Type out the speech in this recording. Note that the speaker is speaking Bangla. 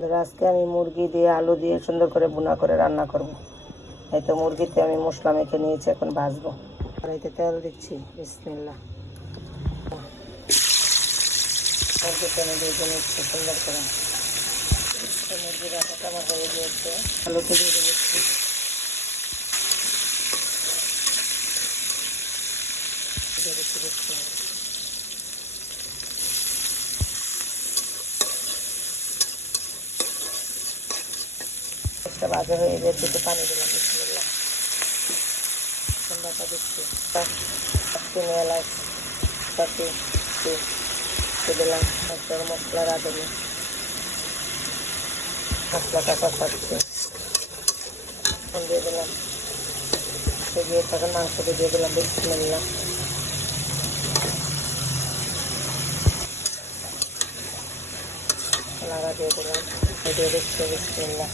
আজকে আমি মুরগি দিয়ে আলু দিয়ে সুন্দর করে ভুনা করে রান্না করব। এই তো মুরগিতে আমি মশলা মেখে নিয়েছি, এখন ভাজবো। কড়াইতে তেল দিচ্ছি, বিসমিল্লাহ। মুরগিতে আমি ভেজে নিচ্ছি সুন্দর করে। মুরগির আটাটা আমার হয়ে গিয়েছে, আলুতে ভেজে নিচ্ছি। ভাজা হয়ে গেছে, একটু পানি দিলাম, বিসমিল্লাহ। ঠান্ডাটা দিচ্ছি, চিনি এলাচ পাতি দিলাম, তারপর মশলা রাঁধুনি, মশলাটা কষাচ্ছি, দিয়ে দিলাম। দিয়ে তখন মাংসটা দিয়ে দিলাম, বিসমিল্লাহ। নাড়া দিয়ে দিলাম, দিয়ে দিচ্ছি, বিসমিল্লাহ।